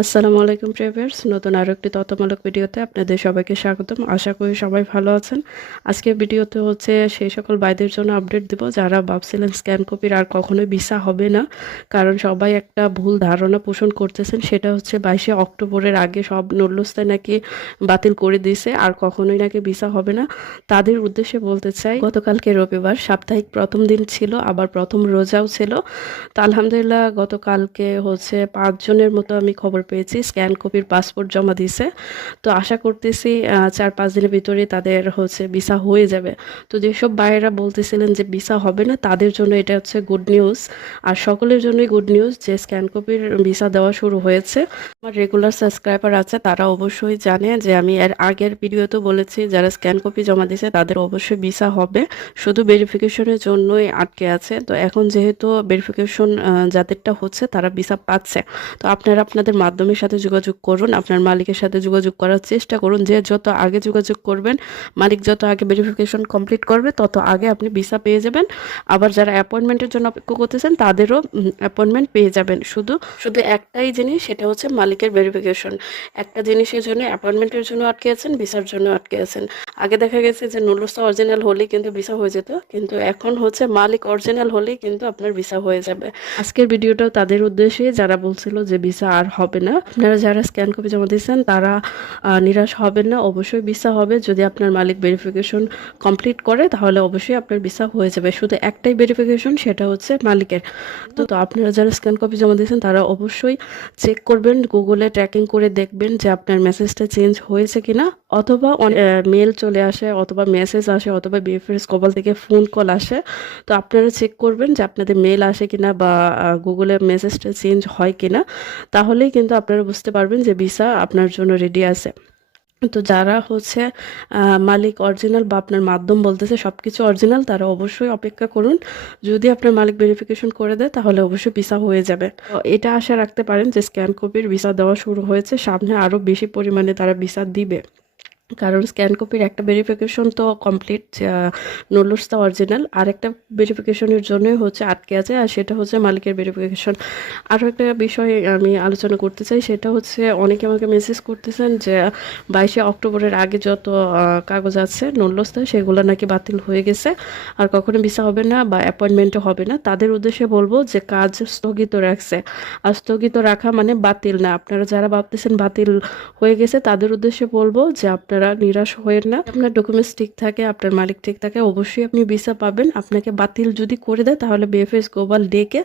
আসসালামু আলাইকুম ট্রেভার্স নতুন আরও একটি তথ্যমূলক ভিডিওতে আপনাদের সবাইকে স্বাগতম। আশা করি সবাই ভালো আছেন। আজকের ভিডিওতে হচ্ছে সেই সকল ভাইদের জন্য আপডেট দিব যারা ভাবছিলেন স্ক্যান কপির আর কখনোই ভিসা হবে না। কারণ সবাই একটা ভুল ধারণা পোষণ করতেছেন, সেটা হচ্ছে বাইশে অক্টোবরের আগে সব নল্লস্তায় নাকি বাতিল করে দিয়েছে, আর কখনোই নাকি ভিসা হবে না। তাদের উদ্দেশ্যে বলতে চাই, গতকালকে রবিবার সাপ্তাহিক প্রথম দিন ছিল, আবার প্রথম রোজাও ছিল। তো আলহামদুলিল্লাহ গতকালকে হচ্ছে পাঁচজনের মতো আমি খবর পেয়েছি স্ক্যান কপির পাসপোর্ট জমা দিয়েছে। তো আশা করতেছি চার পাঁচ দিনের ভিতরে তাদের হচ্ছে ভিসা হয়ে যাবে। তো যেসব ভাইয়েরা বলতেছিলেন যে ভিসা হবে না, তাদের জন্য এটা হচ্ছে গুড নিউজ আর সকলের জন্যই গুড নিউজ যে স্ক্যান কপির ভিসা দেওয়া শুরু হয়েছে। আমার রেগুলার সাবস্ক্রাইবার আছে, তারা অবশ্যই জানে যে আমি এর আগের ভিডিওতেও বলেছি, যারা স্ক্যান কপি জমা দিয়েছে, তাদের অবশ্যই ভিসা হবে। শুধু ভেরিফিকেশনের জন্যই আটকে আছে। তো এখন যেহেতু ভেরিফিকেশন যাদেরটা হচ্ছে, তারা ভিসা পাচ্ছে। তো আপনারা আপনাদের মাধ্যমের সাথে যোগাযোগ করুন, আপনার মালিকের সাথে যোগাযোগ করার চেষ্টা করুন, যে যত আগে যোগাযোগ করবেন, মালিক যত আগে ভেরিফিকেশন কমপ্লিট করবে, তত আগে আপনি ভিসা পেয়ে যাবেন। আবার যারা অ্যাপয়েন্টমেন্টের জন্য অপেক্ষা করতেছেন, তাদেরও অ্যাপয়েন্টমেন্ট পেয়ে যাবেন। শুধু শুধু একটাই জিনিস, সেটা হচ্ছে মালিকের ভেরিফিকেশন একটা জিনিসের জন্য অ্যাপয়েন্টমেন্টের জন্য আটকে আছেন ভিসার জন্য আটকে আছেন। আগে দেখা গেছে যে নুলুসা অরিজিনাল হলেই কিন্তু ভিসা হয়ে যেত, কিন্তু এখন হচ্ছে মালিক অরিজিনাল হলেই কিন্তু আপনার ভিসা হয়ে যাবে। আজকের ভিডিওটাও তাদের উদ্দেশ্যে, যারা বলছিল যে ভিসা আর হবে না। আপনারা যারা স্ক্যান কপি জমা দিয়েছেন, তারা নিরাশ হবেন না। অবশ্যই ভিসা হবে। যদি আপনার মালিক ভেরিফিকেশন কমপ্লিট করে, তাহলে অবশ্যই আপনার ভিসা হয়ে যাবে। শুধু একটাই ভেরিফিকেশন সেটা হচ্ছে মালিকের। তো তো আপনারা যারা স্ক্যান কপি জমা দিয়েছেন, তারা অবশ্যই চেক করবেন গুগলে ট্র্যাকিং করে দেখবেন যে আপনার মেসেজটা চেঞ্জ হয়েছে কিনা। অথবা মেল চলে আসে, অথবা মেসেজ আসে, অথবা বিএফএস কবল থেকে ফোন কল আসে। তো আপনারা চেক করবেন যে আপনাদের মেল আসে কিনা বা গুগলে মেসেজটা চেঞ্জ হয় কিনা। তাহলেই কিন্তু আপনারা বুঝতে পারবেন যে ভিসা আপনার জন্য রেডি আছে। তো যারা হচ্ছে মালিক অরিজিনাল বা আপনার মাধ্যম বলতেছে সব কিছু অরিজিনাল তারা অবশ্যই অপেক্ষা করুন। যদি আপনার মালিক ভেরিফিকেশন করে দেয়, তাহলে অবশ্যই ভিসা হয়ে যাবে। এটা আশা রাখতে পারেন যে স্ক্যান কপির ভিসা দেওয়া শুরু হয়েছে। সামনে আরও বেশি পরিমাণে তারা ভিসা দিবে। কারণ স্ক্যান কপির একটা ভেরিফিকেশন তো কমপ্লিট নোলসটা অরিজিনাল আর একটা ভেরিফিকেশনের জন্যই হচ্ছে আটকে আছে, আর সেটা হচ্ছে মালিকের ভেরিফিকেশন আরও একটা বিষয় আমি আলোচনা করতে চাই, সেটা হচ্ছে অনেকে আমাকে মেসেজ করতেছেন যে, বাইশে অক্টোবরের আগে যত কাগজ আছে নোলসটা সেগুলো নাকি বাতিল হয়ে গেছে, আর কখনো ভিসা হবে না বা অ্যাপয়েন্টমেন্টও হবে না। তাদের উদ্দেশ্যে বলব যে, কাজ স্থগিত রাখছে। আর স্থগিত রাখা মানে বাতিল না। আপনারা যারা ভাবতেছেন বাতিল হয়ে গেছে, তাদের উদ্দেশ্যে বলব যে, আপনারা নিরাশ হয়ে না। আপনার ডকুমেন্টস ঠিক থাকে, আপনার মালিক ঠিক থাকে, অবশ্যই আপনি ভিসা পাবেন। আপনাকে বাতিল যদি করে দেয়, তাহলে বিএফএস গ্লোবাল ডেকে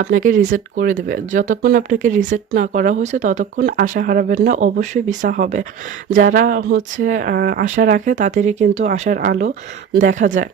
আপনাকে রিজেক্ট করে দেবে। যতক্ষণ আপনাকে রিজেক্ট না করা হয়েছে, ততক্ষণ আশা হারাবেন না, অবশ্যই ভিসা হবে। যারা হচ্ছে আশা রাখে, তাদেরই কিন্তু আশার আলো দেখা যায়।